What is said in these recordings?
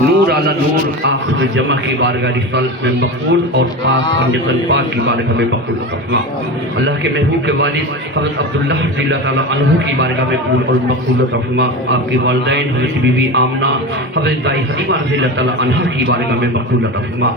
نور علی نور آخر جمع کی بارگاہ رسالت میں مقبول اور پاک پنجتن پاک کی بارگاہ میں مقبول فرما۔ اللہ کے محبوب کے والد حضرت عبداللہ رضی اللہ تعالیٰ عنہ کی بارگاہ میں قبول اور مقبول فرما۔ آپ کے والدین حضرت بی بی آمنہ حضرت دائی حلیمہ رضی اللہ تعالیٰ عنہ کی بارگاہ میں مقبول فرما۔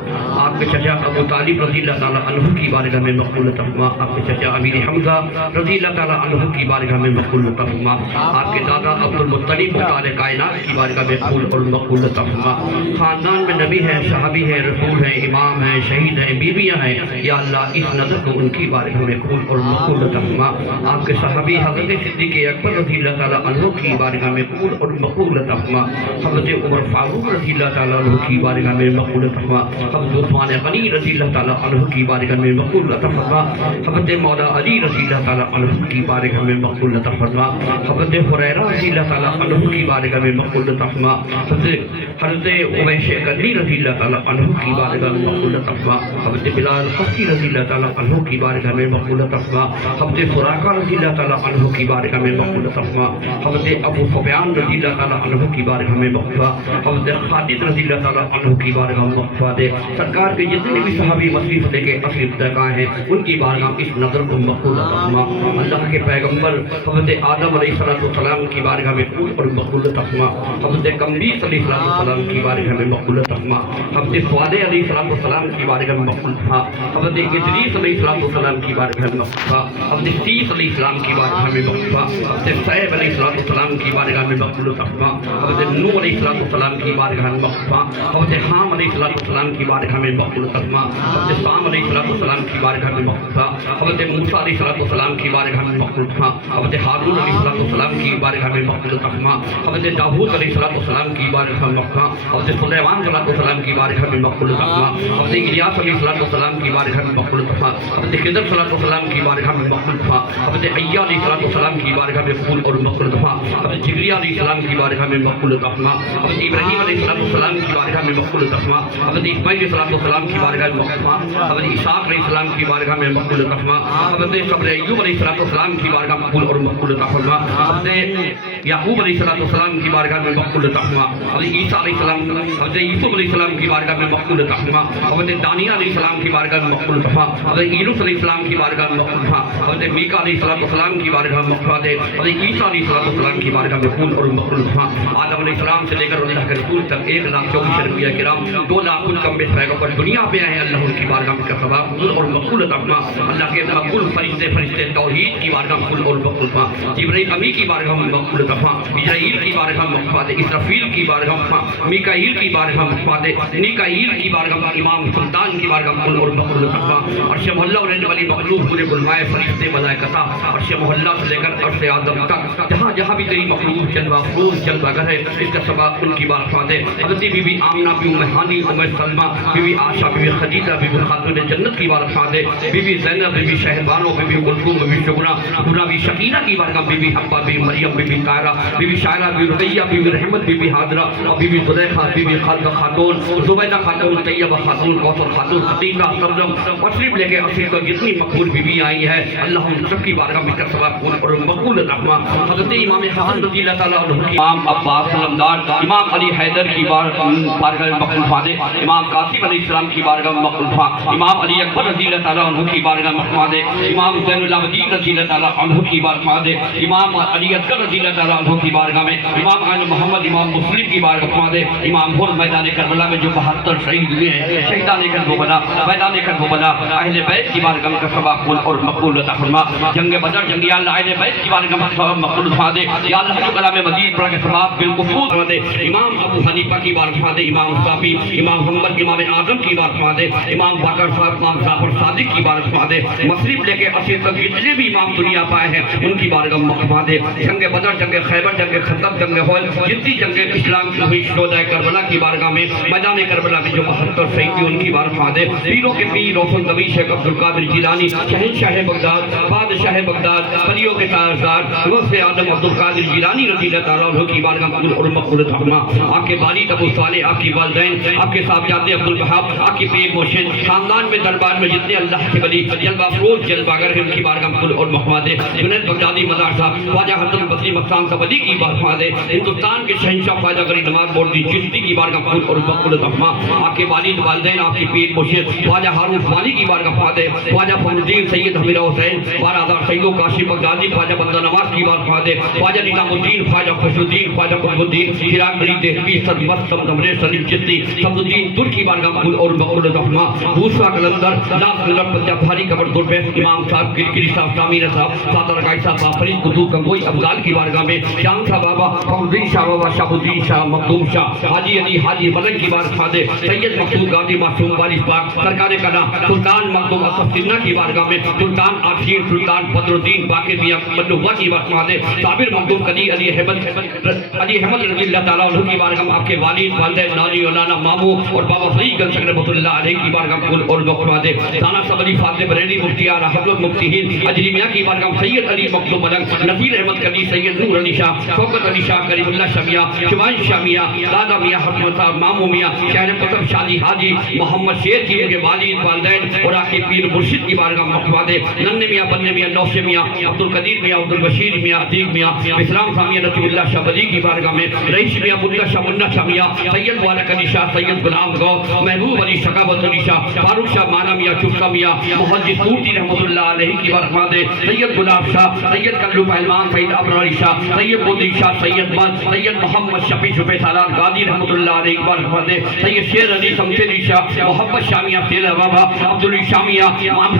آپ کے چچا ابو طالب رضی اللہ تعالیٰ عنہ کی بارگاہ میں مقبول فرما۔ آپ کے چچا امیر حمزہ رضی اللہ تعالیٰ عنہ کی بارگاہ میں مقبول فرما۔ آپ کے دادا عبد المطلب مختار کائنات کی بارگاہ میں قبول اور مقبول فرما۔ خاندان میں نبی ہیں، صحابی ہیں، رسول ہیں، امام ہیں، شہید ہیں، بیویاں ہیں، یا اللہ اس نظر کو ان کی بارگاہ میں قبول اور مقبول فرما۔ آپ کے صحابی حضرت صدیق اکبر رضی اللہ تعالیٰ عنہ کی بارگاہ میں قبول اور مقبول فرما۔ حضرت عمر فاروق رضی اللہ تعالیٰ عنہ کی بارگاہ میں مقبول فرما۔ حضرت عثمان غنی رضی اللہ تعالیٰ عنہ کی بارگاہ میں مقبول فرما۔ حضرت مولا علی رضی اللہ تعالیٰ عنہ کی بارگاہ میں مقبول فرما۔ حضرت ہریرہ رضی اللہ تعالیٰ عنہ کی بارگاہ میں مقبول فرما۔ حضرت اویس قرنی رضی اللہ تعالیٰ عنہ کی بارگاہ میں مقبول فرما۔ حضرت بلال حبشی رضی اللہ تعالیٰ عنہ کی بارگاہ میں مقبول فرما۔ حضرت سراقہ رضی اللہ تعالیٰ عنہ کی بارگاہ میں مقبول فرما۔ حضرت ابو سفیان رضی اللہ تعالیٰ عنہ کی بارگاہ میں مقبول۔ حضرت خالد رضی اللہ تعالیٰ عنہ کی بارگاہ میں مقبول دے۔ سرکار کے جتنے بھی صحابی مصریف لے کے اشرف درگاہ ہیں ان کی بارگاہ اس نظر کو مقبول فرما۔ اللہ کے پیغمبر حضرت آدم علیہ السلام کی بارگاہ میں قبول اور مقبول فرما۔ حضرت قمبیس علیہ السلام کی بارگاہ میں مقبول فرما۔ حضرت صالح علیہ السلام کی بارگاہ میں مقبول فرما۔ حضرت ادریس علیہ السلام کی بارگاہ میں مقبول فرما۔ حضرت تیس علیہ السلام کی بارگاہ میں مقبول فرما۔ حضرت صہیب علیہ السلام کی بارگاہ میں مقبول فرما۔ حضرت نوح علیہ السلام کی بارگاہ میں مقبول فرما۔ حضرت حام علیہ السلام کی بارگاہ میں مقبول فرما۔ حضرت سام علیہ السلام کی بارگاہ میں مقبول فرما۔ حضرت موسیٰ علیہ السلام کی بارگاہ میں مقبول فرما۔ حضرت ہارون علیہ السلام کی بارگاہ میں مقبول فرما۔ حضرت داؤد علیہ السلام کی بارگاہ میں مقبول فرما۔ حضرت سلیمان علیہ السلام کی بارگاہ میں مقبول فرما۔ حضرت الیاس علیہ السلام کی بارگاہ میں مقبول فرما۔ حضرت خضر علیہ السلام کی بارگاہ میں مقبول فرما۔ حضرت عیسیٰ علیہ السلام کی بارگاہ میں قبول اور مقبول فرما۔ حضرت جبریل علیہ السلام کی بارگاہ میں مقبول فرما۔ حضرت ابراہیم علیہ السلام کی بارگاہ میں مقبول فرما۔ حضرت اسماعیل علیہ السلام کی بارگاہ میں مقبول فرما۔ حضرت اسحاق علیہ السلام کی بارگاہ میں مقبول فرما۔ حضرت صبر ایوب علیہ السلام کی بارگاہ میں قبول اور مقبول فرما۔ حضرت یعقوب علیہ السلام کی بارگاہ میں مقبول فرما۔ حضرت عیسیٰ علیہ السلام حضرت یوسف علیہ السلام کی بارگاہ میں مقبول فرما۔ حضرت دانیہ علیہ السلام کی بارگاہ میں مقبول فرما۔ حضرت یونس علیہ السلام کی بارگاہ میں مقبول فرما۔ حضرت میکا علیہ السلام کی بارگاہ میں مقبول دے۔ حضرت عیسیٰ علیہ السلام کی بارگاہ میں قبول اور مقبول فرما۔ آدم علیہ السلام سے لے کر اللہ کے رسول تک 1,24,000 انبیاء کرام 2 لاکھ کم بیش پیغمبر دنیا پہ آئے ہیں۔ اللہ ان کی بارگاہ میں کا ثواب قبول اور مقبول فرما۔ اللہ کے مقبول فرشتے توحید کی بارگاہ میں قبول اور مقبول فرما۔ جبرائیل امی کی بارگاہ میں مقبول فرما۔ اسرائیل کی بارگاہ میں مقبول دے۔ اسرافیل کی بارگاہ میں فرما۔ میکائیل کی بارگاہ میں مقبول دے۔ نیکائیل کی بارگاہ میں امام سلطان کی بارگاہ میں قبول اور مقبول فرما۔ عرش محلہ اور رہنے والی مخلوق پورے بلوائے فرشتے ملائکہ عرش محلہ سے لے کر عرش آدم تک جہاں جہاں بھی تیری مخلوق جلوہ خون جلوہ گر ہے اس کا ثواب ان کی بارگاہ دے۔ حضرت be be Amna be Umm Hani Umm Salma Bibi Aisha Bibi Khadija Bibi خاتون جنت کی بارگاہ دے۔ Bibi Zainab Bibi Shahrbano Bibi Kulsoom Bibi شگنہ بی بی شکینہ کی بارگاہ بی بی حبہ Bi Maryam Bibi Tahira Bibi Shaira Bi Ruqayya Bibi Rahmat Bibi Hazira اور بی بی زلیخہ بی بی خالدہ خاتون زبیدہ خاتون طیبہ خاتون کوثر خاتون خدیجہ سمزم مشرب لے کے اصل کو جتنی مقبول بی بی آئی ہے اللہ ہم سب کی بارگاہ میں کا ثواب قبول اور مقبول رحمہ۔ حضرت امام حسن رضی اللہ تعالیٰ عنہ امام عباس علمدار امام علی حیدر کی بارگاہ میں مقبول فرما۔ امام قاسم علیہ السلام کی بارگاہ میں مقبول فرما۔ امام علی اکبر رضی اللہ تعالیٰ عنہ کی بارگاہ میں مقبول دے۔ امام زین العابدین رضی اللہ تعالیٰ عنہ کی بارگاہ دے۔ امام علی اکبر رضی اللہ تعالیٰ عنہ کی بارگاہ میں امام آل محمد امام مسلم کی بارگاہ میں دے۔ امام ہر میدان کربلا میں جو 72 شہید ہوئے ہیں شہیدان کربلا میدان کربلا اہل بیت کی بارگاہ میں کا ثواب قبول اور مقبول عطا فرما۔ جنگ بدر جنگ یا اللہ اہل بیت کی بارگاہ میں ثواب مقبول فرما دے۔ یا اللہ جو کلام مجید پڑھ کے ثواب بالقصور فرما دے۔ امام ابو حنیفہ کی بارگاہ دے۔ امام شافعی امام محمد امام اعظم کی بارگاہ دے۔ امام بکر صاحب امام جعفر صادق کی بارگاہ دے۔ مصرف لے کے اصل تک جتنے بھی امام دنیا پائے ہیں ان کی بارگاہ میں دے۔ جنگ بدر جنگ خیبر جنگ خندق جنگ احد جتنی جنگ اسلام کی ہوئی شہدائے کربلا کی بارگاہ میں میدان کربلا میں جو 72 شہید تھے ان کی بارگاہ دے۔ پیروں کے پیر روشن نبی شیخ عبد القادر جیلانی شہنشاہ بغداد بادشاہ بغداد ولیوں کے تاجدار غوث اعظم عبد القادر جیلانی رضی اللہ تعالیٰ عنہ کی بارگاہ میں قبول اور مقبول فرما۔ آپ کے والد ابو صالح آپ کی والدین آپ کے صاحبزادے عبد الوہاب آپ کی بیگ مرشد خاندان میں دربار میں جتنے اللہ کے ولی جلوہ افروز جلوہ گر ہیں ان کی بارگاہ میں قبول اور مقبول دے۔ جنید بغدادی مزار صاحب خواجہ حسن بصری مستان صاحب علی کی بارگاہ دے۔ ہندوستان کے شہنشاہ خواجہ غریب نواز بورڈی چشتی کی بارگاہ قبول اور مقبول عطا فرما آپ کے والد والدین آپ کی پیر مرشد خواجہ ہارون فانی کی بارگاہ فاتح خواجہ فخر الدین سید حمید حسین بارادار سیدو کاشف بغدادی خواجہ بندہ نواز کی بارگاہ فاتح خواجہ نظام الدین خواجہ خوش الدین خواجہ قطب الدین چراغ علی دہلوی سرمست سمدمرے سلیم چشتی شمس الدین ترک کی بارگاہ قبول اور مقبول عطا فرما دوسرا قلندر لاکھ قلندر پتہ بھاری قبر درپیش امام صاحب گرگری صاحب شامیر صاحب سادر گائی صاحب فرید قدوس کنگوئی افضال کی بارگاہ میں شام شاہ بابا فخر الدین شاہ بابا شاہ الدین شاہ مخدوم شاہ حاجی علی حاجی ملک کی بارگاہ فاتح سید مقصود غازی معصوم وارث پاک سرکار کنا سلطان مخدوم اسد سنہ کی بارگاہ میں سلطان عاشق سلطان بدر الدین باقر میاں ملوہ کی بارگاہ فاتح صابر مخدوم قلی علی احمد رضی اللہ تعالیٰ عنہ کی بارگاہ میں آپ کے والد والدین نانی مولانا مامو اور بابا فرید گنج شکر رحمۃ اللہ علیہ کی بارگاہ قبول اور مغفرت فاتح ثانا صاحب علی فاضل بریلی مفتی اعلیٰ حضرت مفتی ہند اجری میاں کی بارگاہ میں سید علی مخدوم ملک نذیر احمد قلی سید نور علی شاہ شوکت علی شاہ کریم اللہ شاہ میاں شمائن شاہ میاں دادا میاں حکمت صاحب مامو میاں شہر قطب شادی حاجی محمد شیر کی ان کے والد والدین اور آپ کے پیر مرشد کی بارگاہ مغفرت فاتح ننھے میاں بننے میاں نوشے میاں عبد القدیر میاں عبد البشیر میاں عتیق میاں اسلام سامیہ نصیب اللہ شاہ ولی کی بارگاہ میں رئیس میاں مدہ شاہ منہ شاہ میاں سید مبارک علی شاہ سید غلام گو محبوب علی شقاوت علی شاہ فاروق شاہ مانا میاں چفتا میاں محدث سورتی رحمۃ اللہ علیہ کی بارگاہ میں سید گلاب شاہ سید کلو پہلوان سید ابرار علی شاہ سید بودی شاہ سید مد سید محمد شفیع شفیع سالار غازی رحمۃ اللہ علیہ کی بارگاہ میں سید شیر علی شمس علی شاہ محمد شاہ میاں سید بابا عبدالعلی شاہ میاں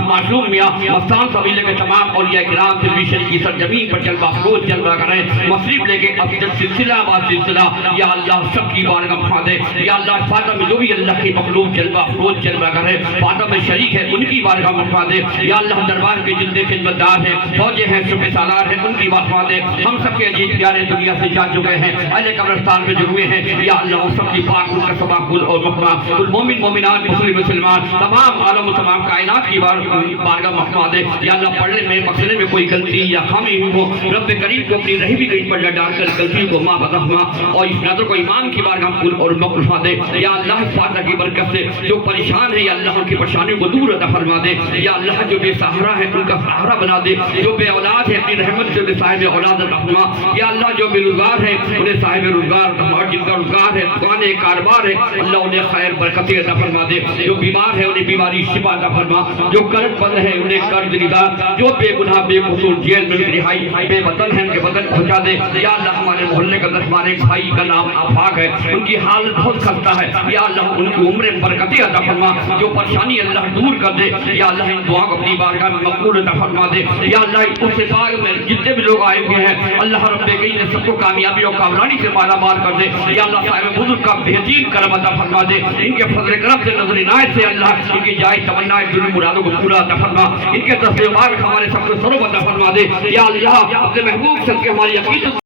معصوم میاں مستان قبیلے کے تمام اولیاء کرام سے شریف کی سرزمین پر جلوہ افروز جلوہ کریں مصریف لے کے افضل سلسلہ بعد سلسلہ یا اللہ سب کی بارگاہ فاتح یا اللہ فاطمہ میں جو بھی اللہ کی مخلوق جلوہ افروز جلوہ کرے فاطمہ میں شریک ہے ان کی بارگاہ فاتح یا اللہ دربار کے جتنے خدمتدار ہیں فوجیں ہیں شفیع سالار ہیں ان کی بارگاہ فاتح ہم سب کے عزیز پیارے دنیا سے جا چکے ہیں اہل قبرستان میں جو ہوئے ہیں یا اللہ ان سب کی پاک مقدس قبول اور مقبول المومن مومنات مسلم مسلمان تمام عالم و تمام کائنات کی بارگاہ فاتح یا اللہ پڑھنے میں مقصد میں کوئی غلطی یا خامی ہوئی ہو رب کریم کو اپنی رہی بھی گئی پر ڈال کر غلطی کو معاف عطا فرما اور اس نظر کو ایمان کی بارگاہ قبول اور مقبول فاتح یا اللہ فاتح کی برکت سے جو پریشان ہے یا اللہ ان کی پریشانیوں کو دور عطا فرما دے یا اللہ جو بے سہارا ہے ان کا سہارا بنا دے جو بے اولاد ہے اپنی رحمت سے صاحب اولاد عطا فرما یا اللہ جو بے روزگار ہے انہیں صاحب روزگار اور جن کا روزگار ہے دکانیں کاروبار ہے اللہ انہیں خیر برکت عطا فرما دے جو بیمار ہے انہیں بیماری شفا عطا فرما جو قرض بند ہے انہیں قرض نگار جو بے گناہ بے قصور جیل میں رہائی بے وطن ہے ان کے وطن پہنچا دے یا اللہ ہمارے محلے کا ہمارے بھائی کا نام آفاق ہے ان کی حالت بہت خستہ ہے یا اللہ ان کی عمر برکتی عطا فرما جو پریشانی اللہ دور کر دے یا اللہ ان دعا کو اپنی بارگاہ میں مقبول عطا فرما دے یا اللہ اس سے باغ میں جتنے بھی لوگ آئے ہوئے ہیں اللہ رب کریم نے سب کو کامیابی اور کامرانی سے مالا مال کر دے یا اللہ صاحب بزرگ کا بہترین کرم عطا فرما دے ان کے فضل کرم سے نظر عنایت سے اللہ ان کی جائز تمنا دل مرادوں کو پورا عطا فرما ان کے تصویرات ہمارے سب کو سرو عطا فرما دے یا اللہ اپنے محبوب سے ہماری عقیدت